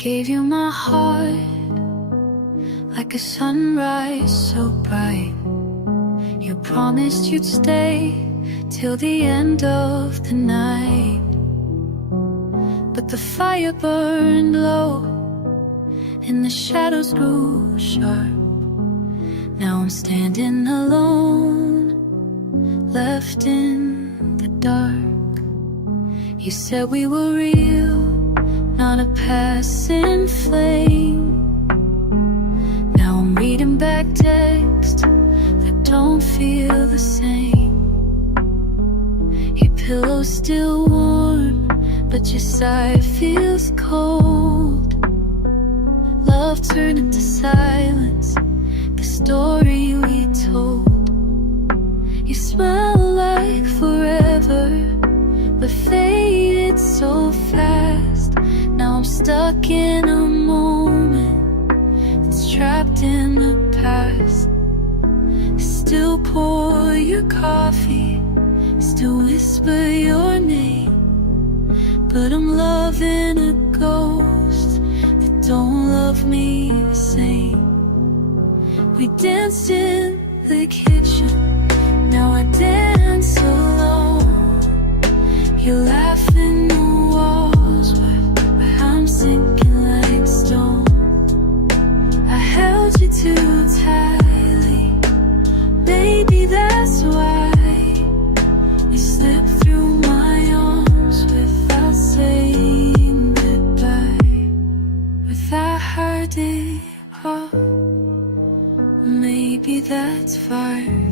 gave you my heart like a sunrise so bright. You promised you'd stay till the end of the night, but the fire burned low and the shadows grew sharp. Now I'm standing alone, left in the dark. You said we were real, not a passing flame. Now I'm reading back texts that don't feel the same. Your pillow's still warm, but your side feels cold. Love turned into silence, the story we told. You smell like forever, but faded so fast. Now I'm stuck in a moment that's trapped in the past. Still pour your coffee, still whisper your name, but I'm loving a ghost that don't love me the same. We danced in the kitchen, now I dance alone. You laugh in the walls where I'm sinking like stone. I held you too tightly, maybe that's why you slipped through my arms without saying goodbye. With that heart it up, maybe that's fire,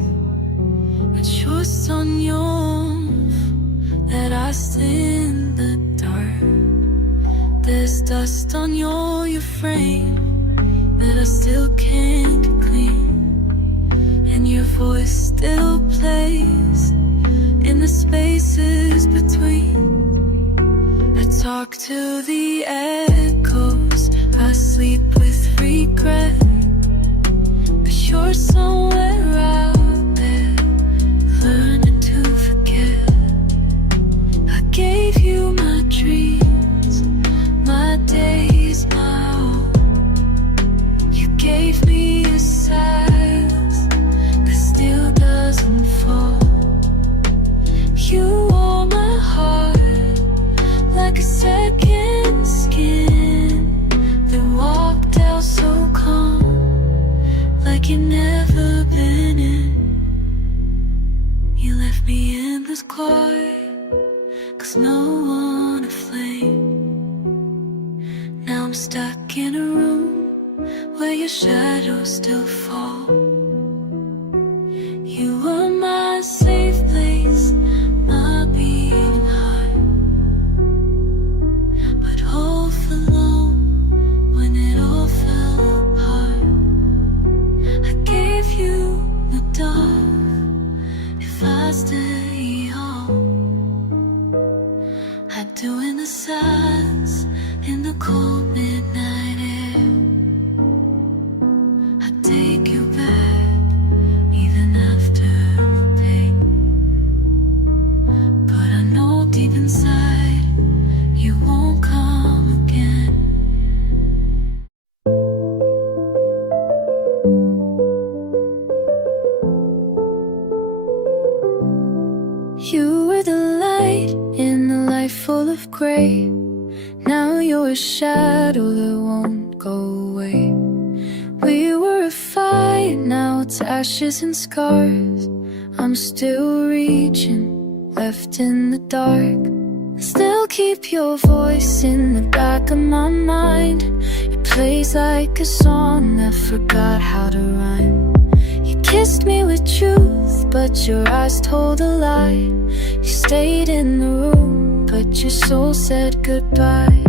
but you're so young that I stay in the dark. There's dust on your frame that I still can't clean, and your voice still plays in the spaces between. I talk to the echoes, I sleep with regret, but you're somewhere out there, learning to forget. I gave you my dreams, my days, my own. You gave me a silence that still doesn't fall. You wore my heart like a second skin, then walked out so calm, like you'd never been in. You left me in this quiet, 'cause no one to flame. Now I'm stuck in a room where your shadows still fall. You were my safe place, my beating heart, but all for long when it all fell apart. I gave you the dark if I stay home. I do in the silence, in the cold midnight air. I take you back, even after pain. But I know deep inside, you won't come again. You were the light in a life full of gray. Now you're a shadow that won't go away. We were a fire, now it's ashes and scars. I'm still reaching, left in the dark. I still keep your voice in the back of my mind. It plays like a song that forgot how to rhyme. You kissed me with truth, but your eyes told a lie. You stayed in the room, but your soul said goodbye.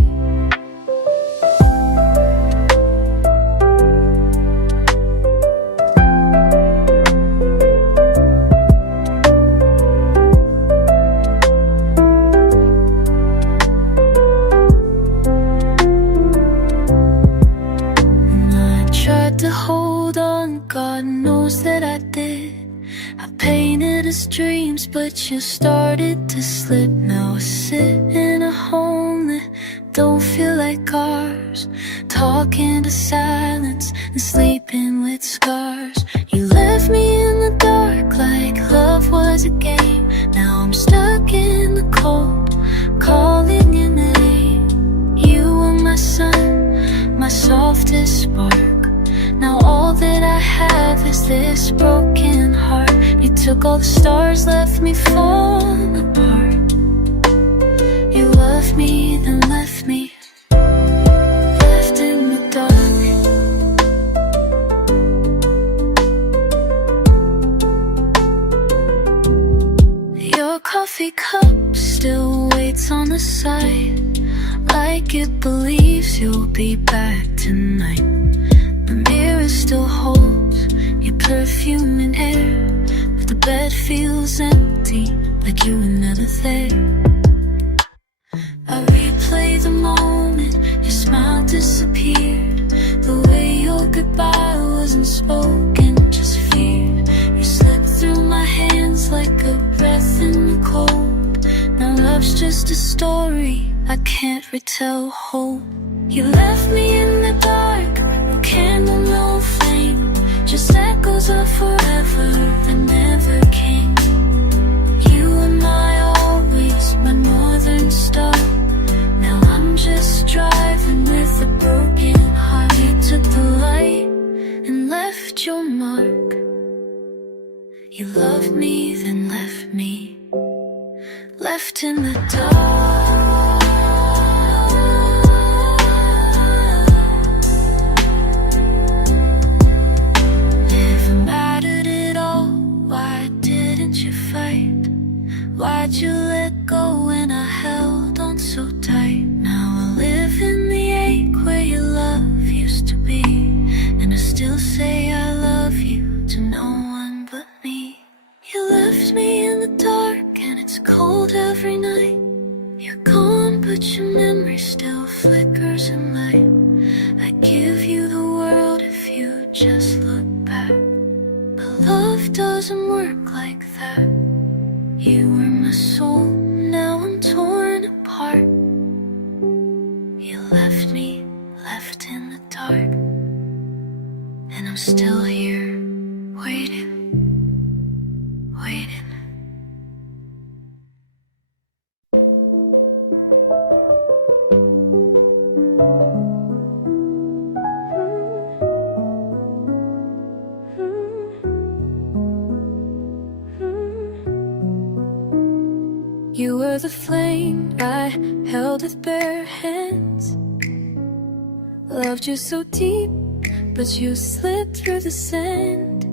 And I tried to hold on, God knows that I did. I painted us dreams, but you started to slip. Now I sit in a home that don't feel like ours. Talking to silence and sleeping with scars. You left me in the dark like love was a game. Now I'm stuck in the cold, calling your name. You were my sun, my softest spark. Now all that I have is this broken heart. You took all the stars, left me falling apart. You loved me, then left me, left in the dark. Your coffee cup still waits on the side, like it believes you'll be back tonight. The mirror still holds your perfume and air, but the bed feels empty, like you were never there. I replay the moment your smile disappeared, the way your goodbye wasn't spoken, just fear. You slipped through my hands like a breath in the cold. Now love's just a story I can't retell whole. You left me in the dark, no candle, no flame, just echoes of forever that never came. You were my always, my northern star. Now I'm just driving with a broken heart. You took the light and left your mark. You loved me, then left me, left in the dark. If it mattered at all, why didn't you fight? Why'd you let go when I held on so tight? Now I live in the ache where your love used to be, and I still say I love you to no one but me. You left me in the dark and it's cold every night. You're gone but your memory still flickers in light. I'd give you the world if you just look back, but love doesn't work like that. You were my soul, now I'm torn apart. You left me, left in the dark, and I'm still here, waiting, waiting. You were the flame I held with bare hands. Loved you so deep, but you slipped through the sand.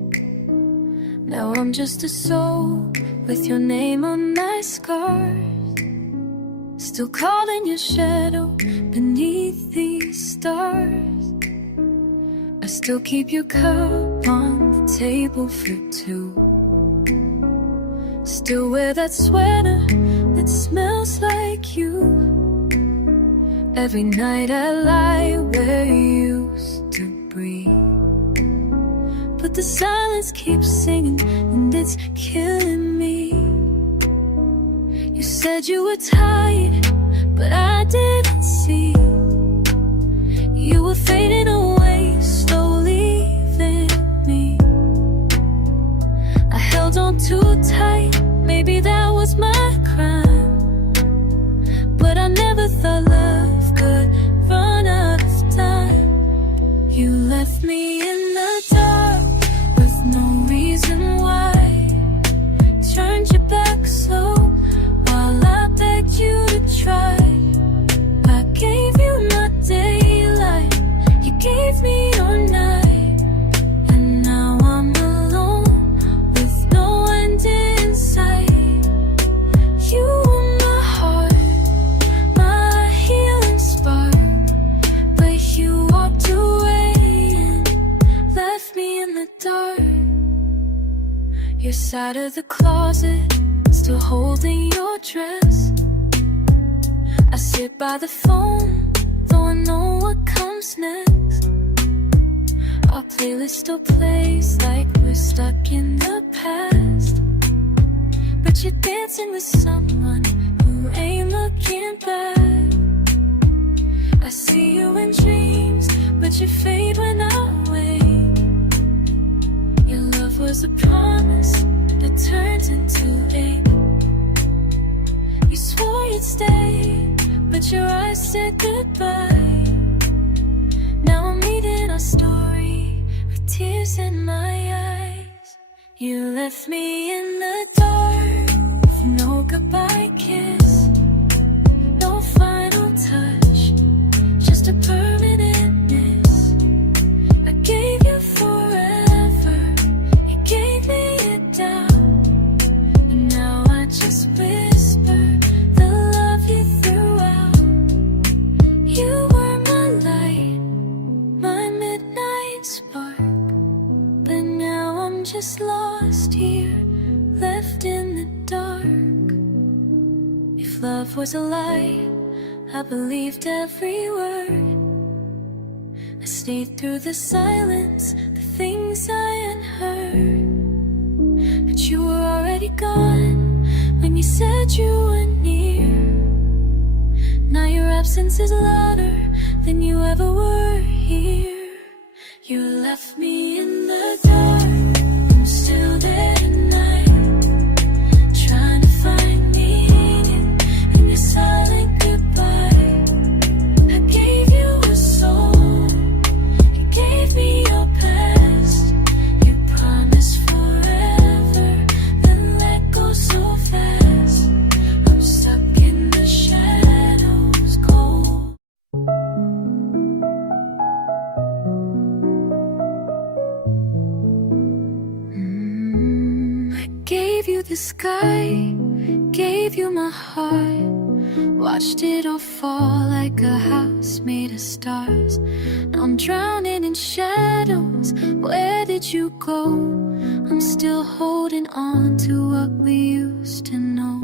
Now I'm just a soul with your name on my scars, still caught in your shadow beneath these stars. I still keep your cup on the table for two, still wear that sweater that smells like you. Every night I lie where you used to breathe, but the silence keeps singing and it's killing me. You said you were tired, but I didn't see. You were fading away, slowly leaving me. I held on too tight, maybe that was my crime, but I never thought love could run out of time. You left me in the dark with no reason why. Turned your back slow while I begged you to try. I gave you my daylight, you gave me your night, and now I'm alone with no end in sight. You were my heart, my healing spark, but you walked away and left me in the dark. Your side of the closet, still holding your dress. I sit by the phone, though I know what comes next. Our playlist still plays like we're stuck in the past, but you're dancing with someone who ain't looking back. I see you in dreams, but you fade when I'm away. Your love was a promise that turned into ache. You swore you'd stay, but your eyes said goodbye. Now I'm reading our story with tears in my eyes. You left me in the dark with no goodbye kiss, no final touch, just a permanent miss. I gave you forever, you gave me a doubt, and now I just whisper the love you threw out. You were my light, my midnight spark, but now I'm just lost here, left in the dark. If love was a lie, I believed every word. I stayed through the silence, the things I unheard. But you were already gone when you said you were near. Now your absence is louder than you ever were here. You left me in the dark, I'm still there tonight, trying to find meaning in your silent goodbye. I gave you a soul, you gave me your past. You promised forever, then let go so fast. I'm stuck in the shadows cold. I gave you the sky, gave you my heart, watched it all fall like a house made of stars. Now I'm drowning in shadows, where did you go? I'm still holding on to what we used to know.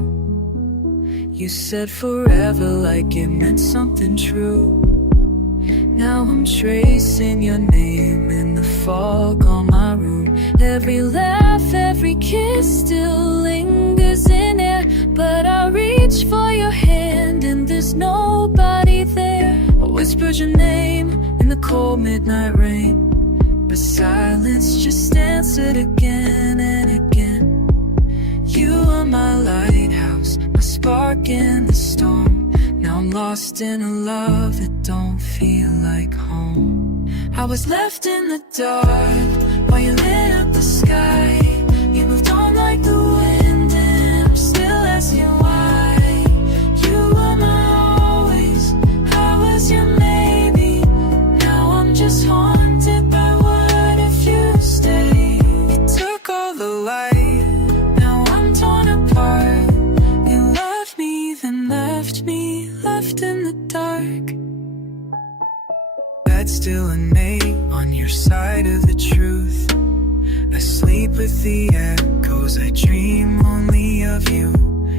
You said forever like it meant something true. Now I'm tracing your name in the fog on my room. Every laugh, every kiss still lingers in air, but I reach for your hand and there's nobody there. I whispered your name in the cold midnight rain, but silence just answered again and again. You are my lighthouse, my spark in the storm. Now I'm lost in a love that don't feel like home. I was left in the dark while you lit up the sky. You moved on like the wind and I'm still asking why. You were my always, I was your maybe. Now I'm just haunted by what if you stay. You took all the light, now I'm torn apart. You loved me, then left me, left in the dark. That's still an mate on your side of the truth. I sleep with the echoes, I dream only of you.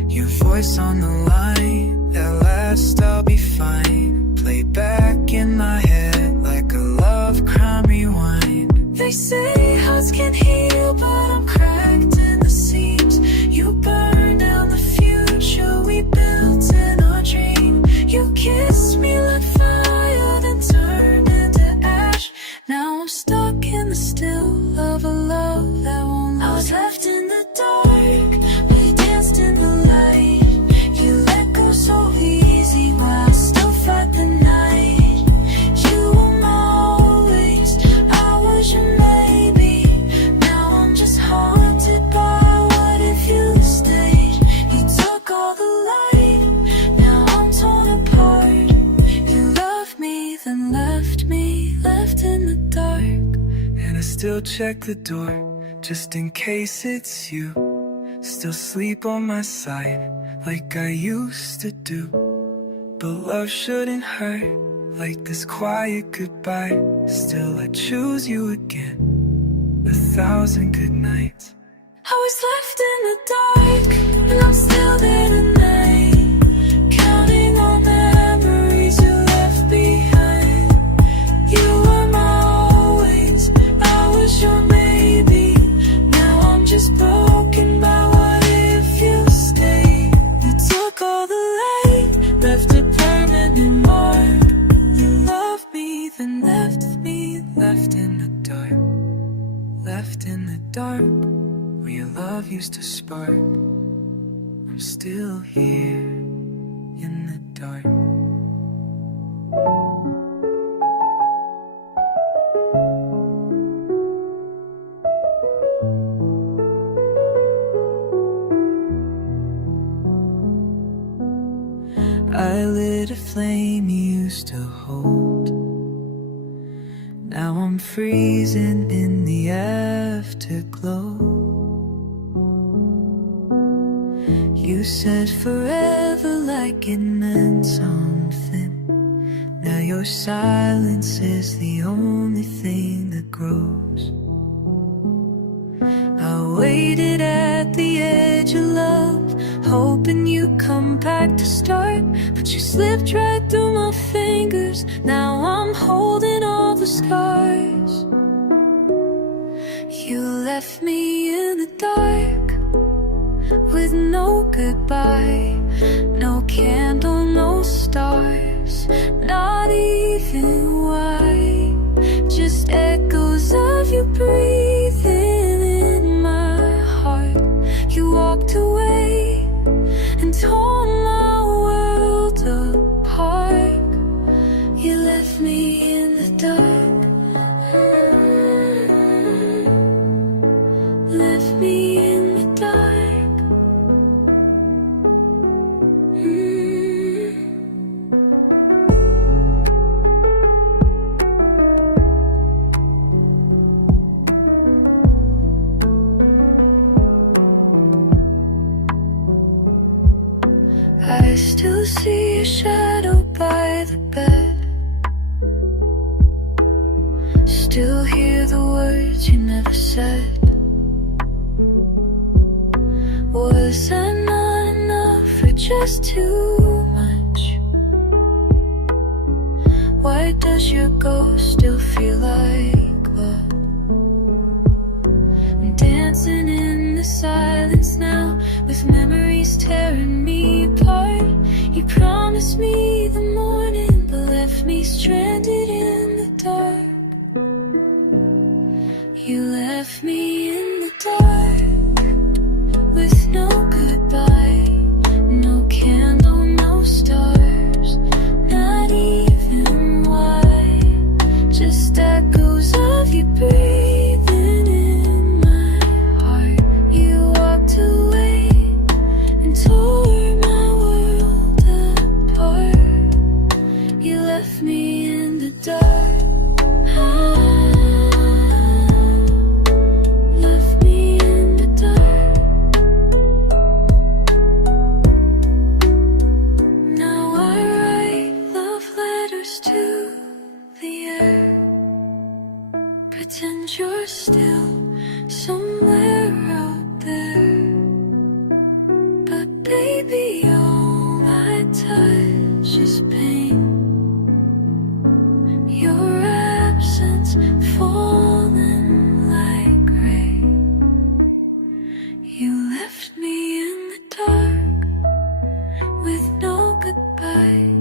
Your voice on the line, at last I'll be fine. Play back in my head like a love crime rewind. They say hearts can heal, but I'm cracked in the seams. You burned down the future we built in our dream. You kissed me like fire, then turned into ash. Now I'm stuck in the still of a love that won't last. I was left in the dark, we danced in the light. You let go so easy, but I still fight the night. You were my always, I was your maybe. Now I'm just haunted by what if you stayed. You took all the light, now I'm torn apart. You loved me, then left me, left in the dark. And I still check the door, just in case it's you. Still sleep on my side, like I used to do. But love shouldn't hurt, like this quiet goodbye. Still I choose you again, 1,000 good nights. I was left in the dark, and I'm still there tonight, counting all memories you left behind. You were my always, I was your maybe. Now I'm just broken by what if you stay. You took all the light, left a permanent mark. left in the dark, left in the dark, where your love used to spark. I'm still here in the dark. I lit a flame you used to hold. Now I'm freezing in the afterglow. You said forever like it meant something. Now your silence is the only thing that grows. I waited at the edge of love, hoping you'd come back to start, but you slipped right through my fingers. Now I'm holding all the scars. You left me in the dark, with no goodbye, no candle, no stars, not even why. Just echoes of you breathing in my heart. You walked away and tore my world apart. You left me in the dark, left me in the dark. I still see your shadow by the bed, still hear the words you never said. Was I not enough or just too much? Why does your ghost still feel like blood? I'm dancing in the silence now, with memories tearing me apart. You promised me the morning, but left me stranded in the dark. You left me in the dark, with no goodbye, no candle, no stars, not even why. Just echoes of you breathing in my heart. You walked away and tore my world apart. You left me in the dark. Left me in the dark. Now I write love letters to the air, pretend you're still somewhere out there. But baby, all I touch is pain. Your absence falling like rain. You left me in the dark, with no goodbye,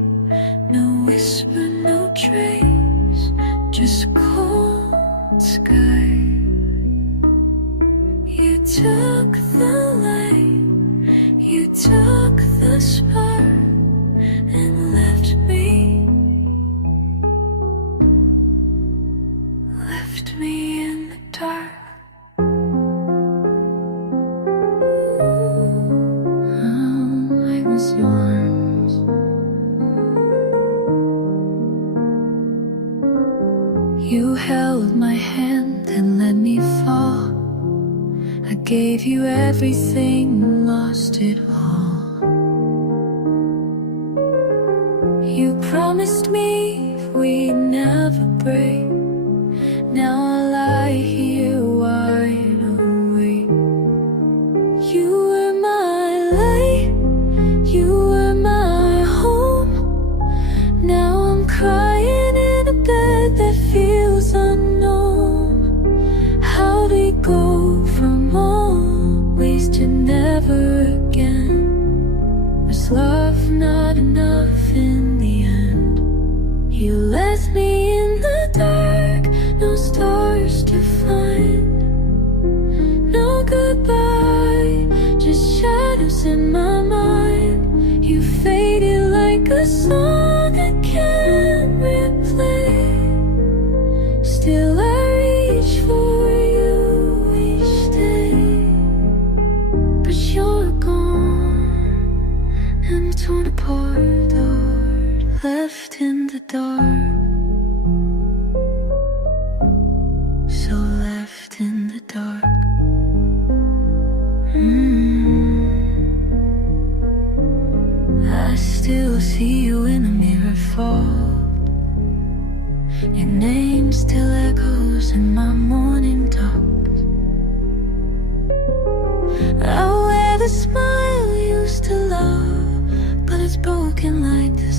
no whisper, no trace, just cold sky. You took the light, you took the spark, and left me in the dark. I was yours. You held my hand and let me fall. I gave you everything, lost it all. You promised me we'd never break. Now I lie here wide awake. You were my light, you were my home. Now I'm crying in a bed that feels unknown. How'd we go from always to never again? Was love not enough in the end? You left me in the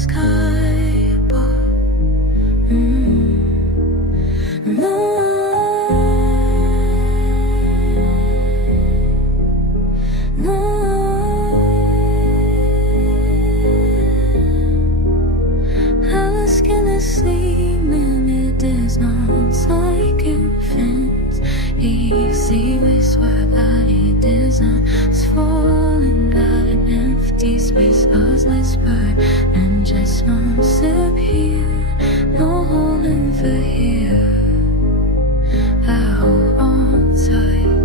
sky above. Sleeping, it is not like infants. Easy with what I design is falling out in empty space. Us whisper and just disappear. No holding for here. I hold on tight.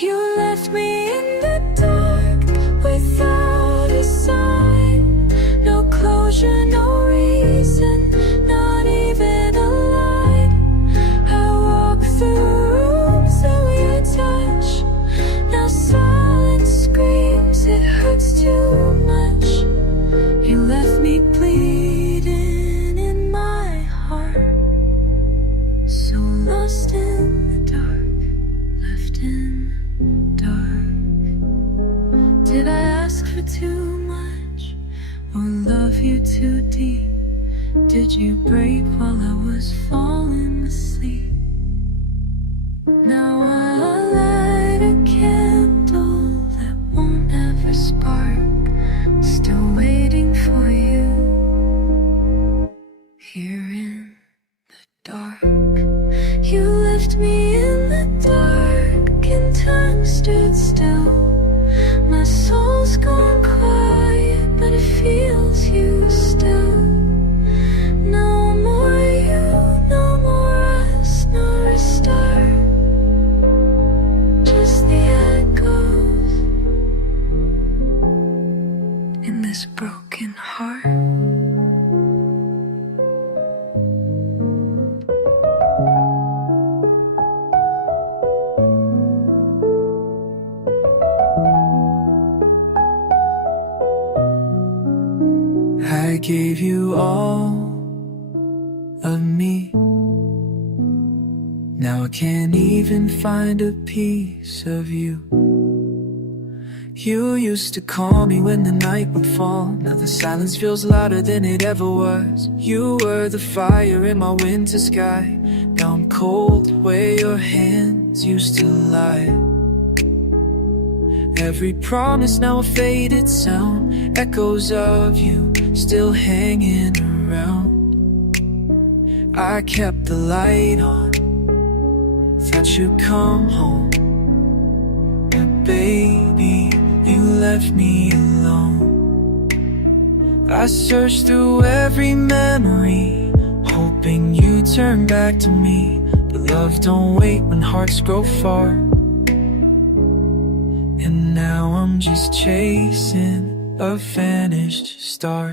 You left me in the dark without a sign. No closure, no reason, not even a line. I walk through rooms that we touch. Now silence screams, it hurts too much. You left me bleeding in my heart. So lost in the dark, left in the dark. Did I ask for too much? Or love you too deep? Did you break while I was falling asleep? Now I light a candle that won't ever spark. Still waiting for you here in the dark. You left me in the dark and time stood still. My soul's gone quiet, but it feels you still. No more you, no more us, no restart. Just the echoes in this broken heart. I gave you all of me. Now I can't even find a piece of you. You used to call me when the night would fall. Now the silence feels louder than it ever was. You were the fire in my winter sky. Now I'm cold where your hands used to lie. Every promise now a faded sound. Echoes of you still hanging around. I kept the light on, thought you'd come home, but baby, you left me alone. I searched through every memory, hoping you'd turn back to me. But love don't wait when hearts grow far. And now I'm just chasing a vanished star.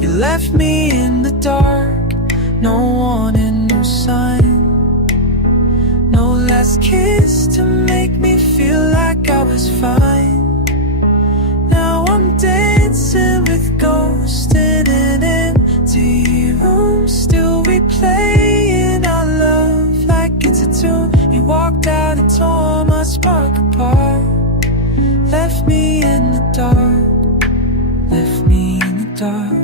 You left me in the dark, no warning, no sign. No last kiss to make me feel like I was fine. Now I'm dancing with ghosts in an empty room, still replaying our love like it's a tune. You walked out and tore my spark apart. Left me in the dark, left me in the dark.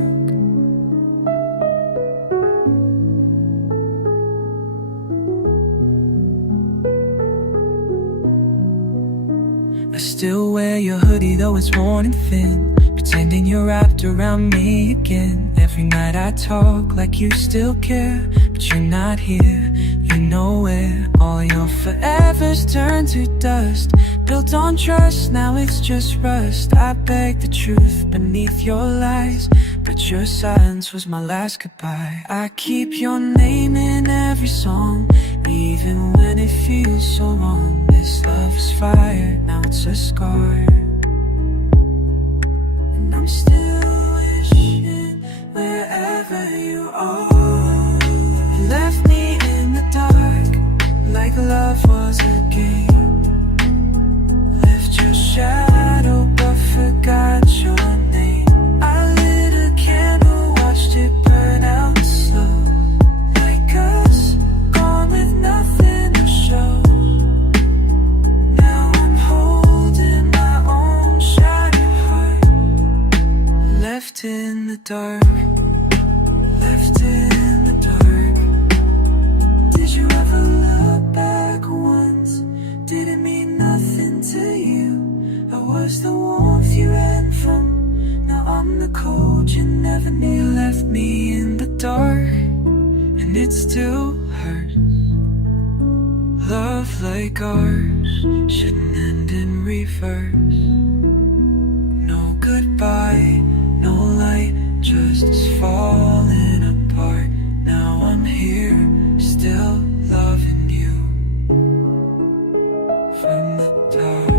I still wear your hoodie though it's worn and thin, pretending you're wrapped around me again. Every night I talk like you still care, but you're not here, you're nowhere. All your forevers turn to dust, built on trust, now it's just rust. I beg the truth beneath your lies, but your silence was my last goodbye. I keep your name in every song, even when it feels so wrong. This love is fire, now it's a scar, and I'm still wishing wherever you are. You left me in the dark, like love was a game. Left your shadow but forgot your name. I lit a candle, watched it burn out slow, like us, gone with nothing to show. Now I'm holding my own shattered heart. it still hurts. Love like ours shouldn't end in reverse. No goodbye, no light, just us falling apart. Now I'm here, still loving you from the top.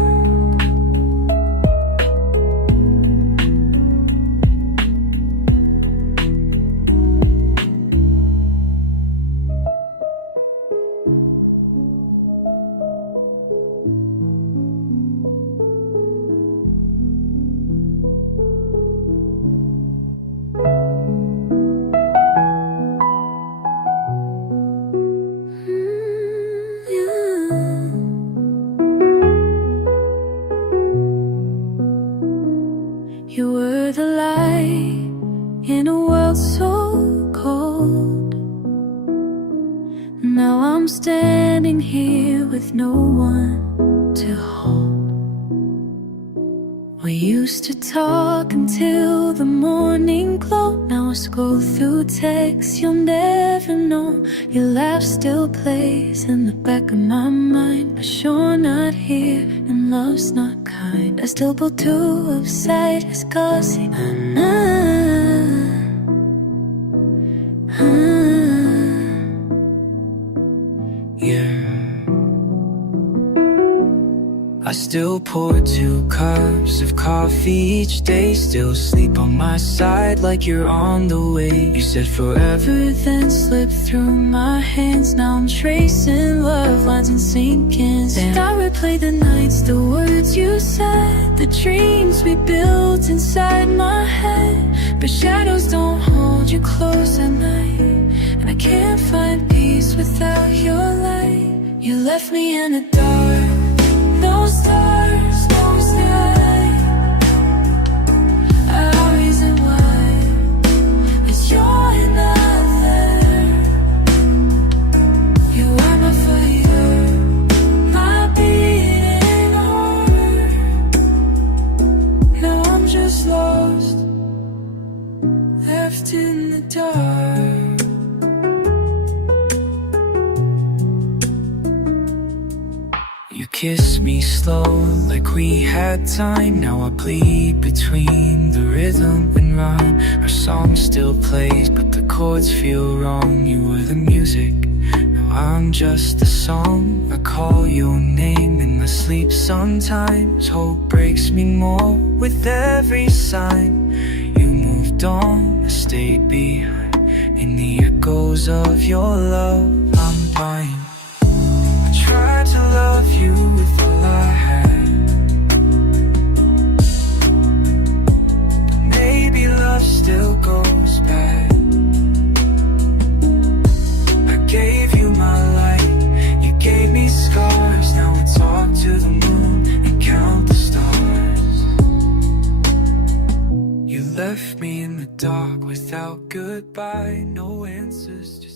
You were the light in a world so cold. Now I'm standing here with no one to hold. We used to talk until the morning glow. Now I scroll through texts you'll never know. Your laugh still plays in the back of my mind, but you're not here and love's not kind. I still pull too upside as gossip. Yeah, I still pour 2 cups of coffee each day. Still sleep on my side like you're on the way. You said forever, then slipped through my hands. Now I'm tracing love lines and sinking sand. I replay the nights, the words you said, the dreams we built inside my head. But shadows don't hold you close at night, and I can't find peace without your light. You left me in the dark, no stars, no sky. Our reason why is you're not there. You are my fire, my beating heart. Now I'm just lost, left in the dark. You kiss me slow like we had time. Now I bleed between the rhythm and rhyme. Our song still plays, but the chords feel wrong. You were the music, now I'm just the song. I call your name in my sleep sometimes. Hope breaks me more with every sign. You moved on, I stayed behind. In the echoes of your love, I'm blind. Tried to love you with all I had, but maybe love still goes bad. I gave you my light, you gave me scars. Now I talk to the moon and count the stars. You left me in the dark without goodbye, no answers, just